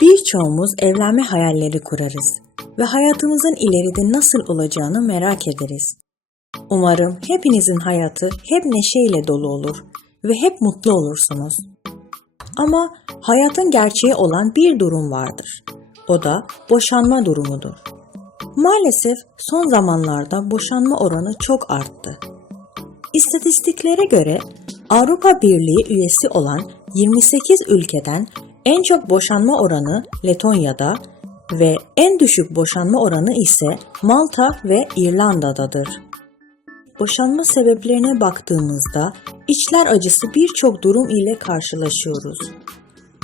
Birçoğumuz evlenme hayalleri kurarız ve hayatımızın ileride nasıl olacağını merak ederiz. Umarım hepinizin hayatı hep neşeyle dolu olur ve hep mutlu olursunuz. Ama hayatın gerçeği olan bir durum vardır. O da boşanma durumudur. Maalesef son zamanlarda boşanma oranı çok arttı. İstatistiklere göre Avrupa Birliği üyesi olan 28 ülkeden en çok boşanma oranı Letonya'da ve en düşük boşanma oranı ise Malta ve İrlanda'dadır. Boşanma sebeplerine baktığımızda içler acısı birçok durum ile karşılaşıyoruz.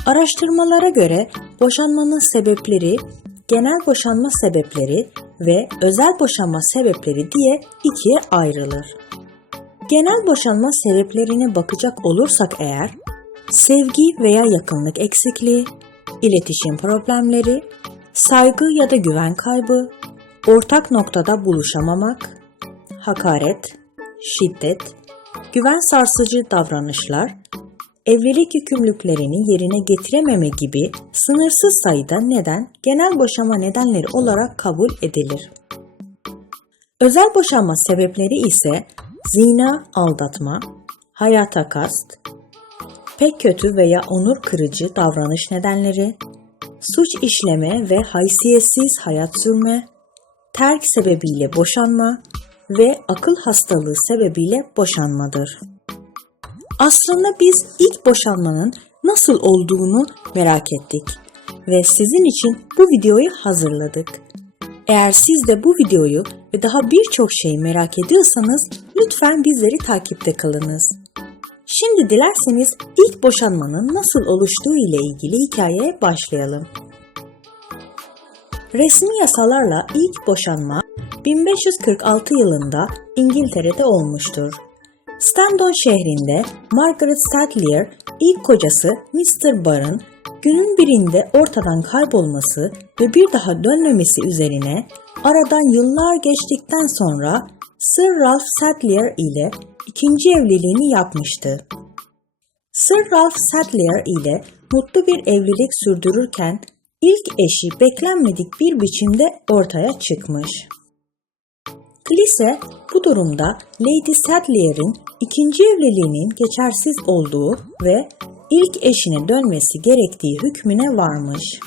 Araştırmalara göre boşanmanın sebepleri genel boşanma sebepleri ve özel boşanma sebepleri diye ikiye ayrılır. Genel boşanma sebeplerine bakacak olursak eğer, sevgi veya yakınlık eksikliği, iletişim problemleri, saygı ya da güven kaybı, ortak noktada buluşamamak, hakaret, şiddet, güven sarsıcı davranışlar, evlilik yükümlülüklerini yerine getirememe gibi sınırsız sayıda neden genel boşanma nedenleri olarak kabul edilir. Özel boşanma sebepleri ise zina, aldatma, hayata kast, pek kötü veya onur kırıcı davranış nedenleri, suç işleme ve haysiyetsiz hayat sürme, terk sebebiyle boşanma ve akıl hastalığı sebebiyle boşanmadır. Aslında biz ilk boşanmanın nasıl olduğunu merak ettik ve sizin için bu videoyu hazırladık. Eğer siz de bu videoyu ve daha birçok şeyi merak ediyorsanız lütfen bizleri takipte kalınız. Şimdi dilerseniz ilk boşanmanın nasıl oluştuğu ile ilgili hikayeye başlayalım. Resmi yasalarla ilk boşanma 1546 yılında İngiltere'de olmuştur. Stanton şehrinde Margaret Sadleir ilk kocası Mr. Barr'ın günün birinde ortadan kaybolması ve bir daha dönmemesi üzerine aradan yıllar geçtikten sonra Sir Ralph Sadleir ile ikinci evliliğini yapmıştı. Sir Ralph Sadleir ile mutlu bir evlilik sürdürürken ilk eşi beklenmedik bir biçimde ortaya çıkmış. Klise bu durumda Lady Sadleir'in ikinci evliliğinin geçersiz olduğu ve ilk eşine dönmesi gerektiği hükmüne varmış.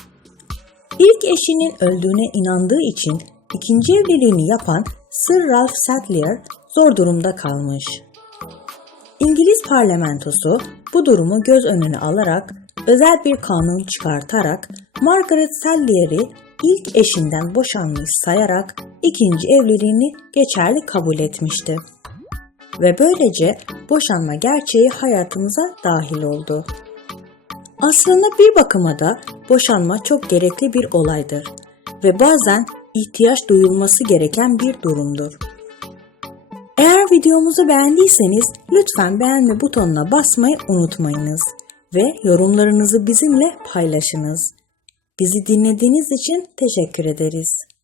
İlk eşinin öldüğüne inandığı için ikinci evliliğini yapan Sir Ralph Sadleir zor durumda kalmış. İngiliz parlamentosu bu durumu göz önüne alarak özel bir kanun çıkartarak Margaret Sadleir'i ilk eşinden boşanmış sayarak ikinci evliliğini geçerli kabul etmişti. Ve böylece boşanma gerçeği hayatımıza dahil oldu. Aslında bir bakıma da boşanma çok gerekli bir olaydır ve bazen ihtiyaç duyulması gereken bir durumdur. Videomuzu beğendiyseniz lütfen beğenme butonuna basmayı unutmayınız ve yorumlarınızı bizimle paylaşınız. Bizi dinlediğiniz için teşekkür ederiz.